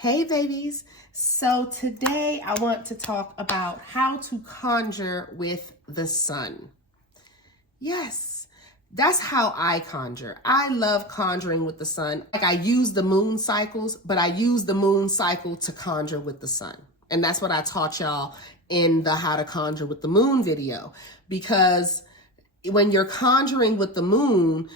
Hey babies, so today I want to talk about how to conjure with the sun. Yes, that's how I conjure. I love conjuring with the sun. Like I use the moon cycles, but I use the moon cycle to conjure with the sun. And that's what I taught y'all in the how to conjure with the moon video. Because when you're conjuring with the moon,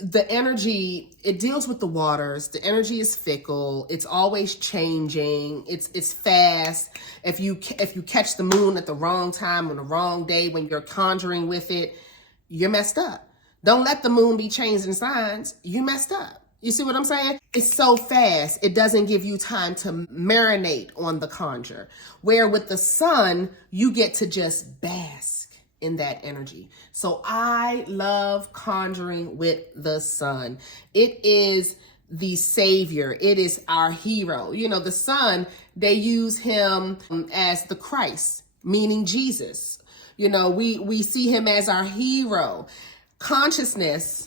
the energy, it deals with the waters. The energy is fickle. It's always changing. It's fast. If you catch the moon at the wrong time on the wrong day when you're conjuring with it, you're messed up. Don't let the moon be changing signs. You messed up. You see what I'm saying? It's so fast. It doesn't give you time to marinate on the conjure. Where with the sun, you get to just bask in that energy. So I love conjuring with the sun. It is the savior. It is our hero. You know, the sun, they use him as the Christ, meaning Jesus. You know, we see him as our hero. Consciousness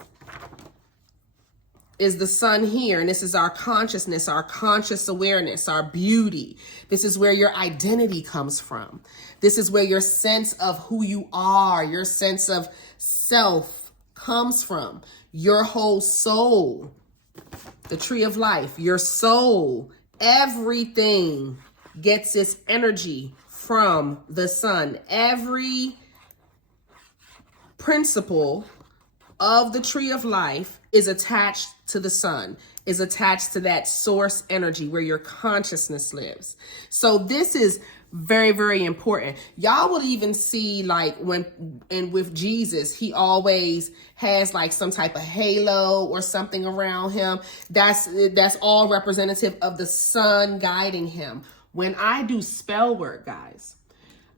is the sun here, and this is our consciousness, our conscious awareness, our beauty. This is where your identity comes from. This is where your sense of who you are, your sense of self comes from. Your whole soul, the tree of life, your soul, everything gets its energy from the sun. Every principle of the tree of life is attached to the sun, is attached to that source energy where your consciousness lives. So this is very, very important. Y'all will even see like with Jesus, he always has like some type of halo or something around him. That's all representative of the sun guiding him. When I do spell work, guys,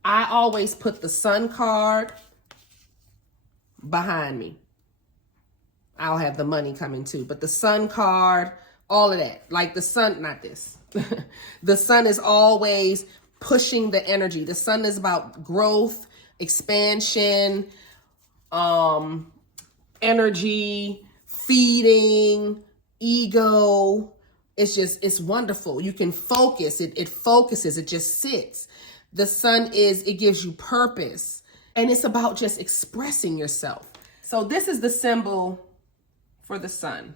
I always put the sun card behind me. I'll have the money coming too, but the sun card, all of that, like the sun, not this. The sun is always pushing the energy. The sun is about growth, expansion, energy, feeding, ego. It's wonderful. You can focus. It focuses. It just sits. The sun it gives you purpose, and it's about just expressing yourself. So this is the symbol for the sun.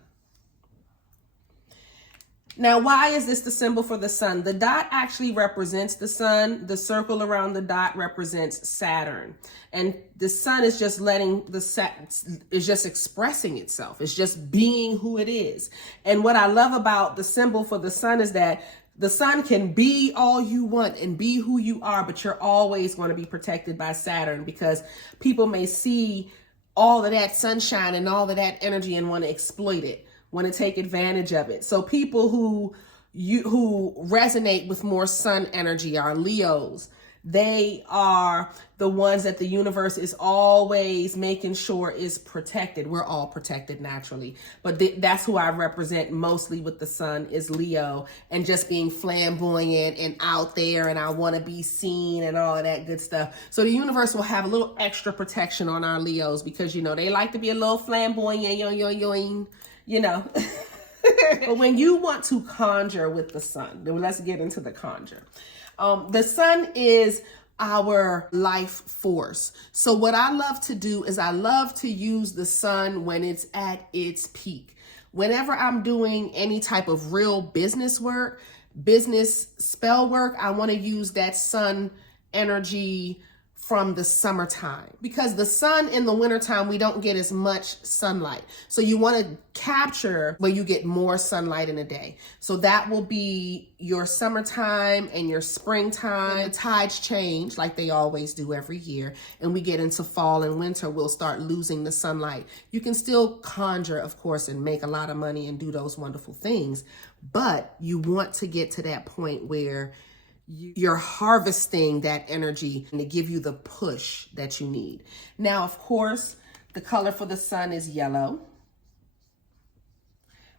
Now, why is this the symbol for the sun? The dot actually represents the sun. The circle around the dot represents Saturn. And the sun is just is just expressing itself. It's just being who it is. And what I love about the symbol for the sun is that the sun can be all you want and be who you are, but you're always going to be protected by Saturn, because people may see all of that sunshine and all of that energy and want to exploit it, want to take advantage of it. So people who resonate with more sun energy are Leos. They are the ones that the universe is always making sure is protected. We're all protected naturally, but that's who I represent mostly with the sun, is Leo, and just being flamboyant and out there, and I want to be seen and all of that good stuff. So the universe will have a little extra protection on our Leos, because, you know, they like to be a little flamboyant, you know. But when you want to conjure with the sun, then let's get into the conjure. The sun is our life force. So what I love to do is I love to use the sun when it's at its peak. Whenever I'm doing any type of real business work, business spell work, I want to use that sun energy from the summertime, because the sun in the wintertime, we don't get as much sunlight. So you want to capture where you get more sunlight in a day. So that will be your summertime and your springtime. The tides change like they always do every year, and we get into fall and winter, we'll start losing the sunlight. You can still conjure, of course, and make a lot of money and do those wonderful things, but you want to get to that point where you're harvesting that energy and to give you the push that you need. Now, of course, the color for the sun is yellow.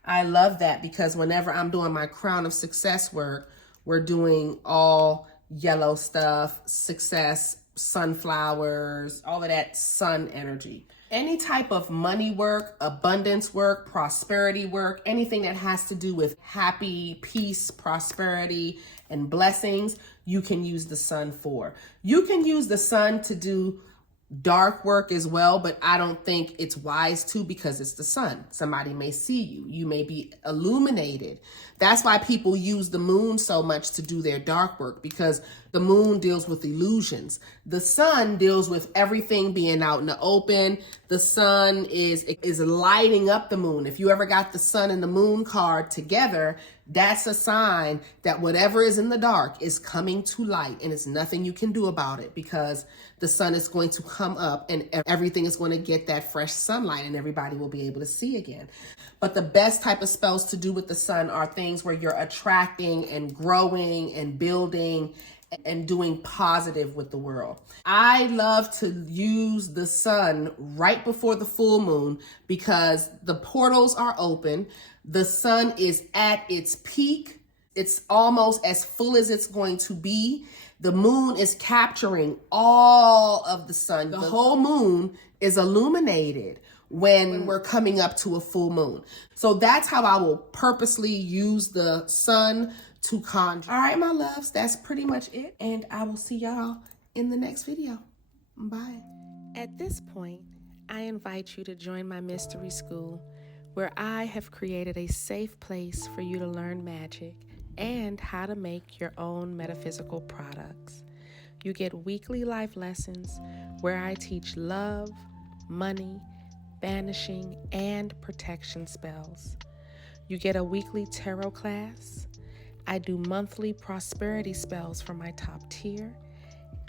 I love that, because whenever I'm doing my crown of success work, we're doing all yellow stuff, success, sunflowers, all of that sun energy. Any type of money work, abundance work, prosperity work, anything that has to do with happy, peace, prosperity, and blessings, you can use the sun for. You can use the sun to do dark work as well, but I don't think it's wise to, because it's the sun. Somebody may see you. You may be illuminated. That's why people use the moon so much to do their dark work, because the moon deals with illusions. The sun deals with everything being out in the open. The sun is lighting up the moon. If you ever got the sun and the moon card together, that's a sign that whatever is in the dark is coming to light, and it's nothing you can do about it, because the sun is going to come up and everything is going to get that fresh sunlight and everybody will be able to see again. But the best type of spells to do with the sun are things where you're attracting and growing and building and doing positive with the world. I love to use the sun right before the full moon, because the portals are open. The sun is at its peak. It's almost as full as it's going to be. The moon is capturing all of the sun. The whole moon is illuminated when we're coming up to a full moon. So that's how I will purposely use the sun to conjure. All right, my loves, that's pretty much it. And I will see y'all in the next video. Bye. At this point, I invite you to join my mystery school, where I have created a safe place for you to learn magic and how to make your own metaphysical products. You get weekly life lessons where I teach love, money, banishing, and protection spells. You get a weekly tarot class. I do monthly prosperity spells for my top tier,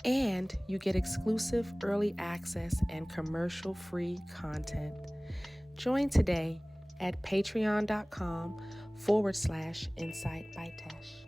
and you get exclusive early access and commercial-free content. Join today at patreon.com/Insight by Tesh.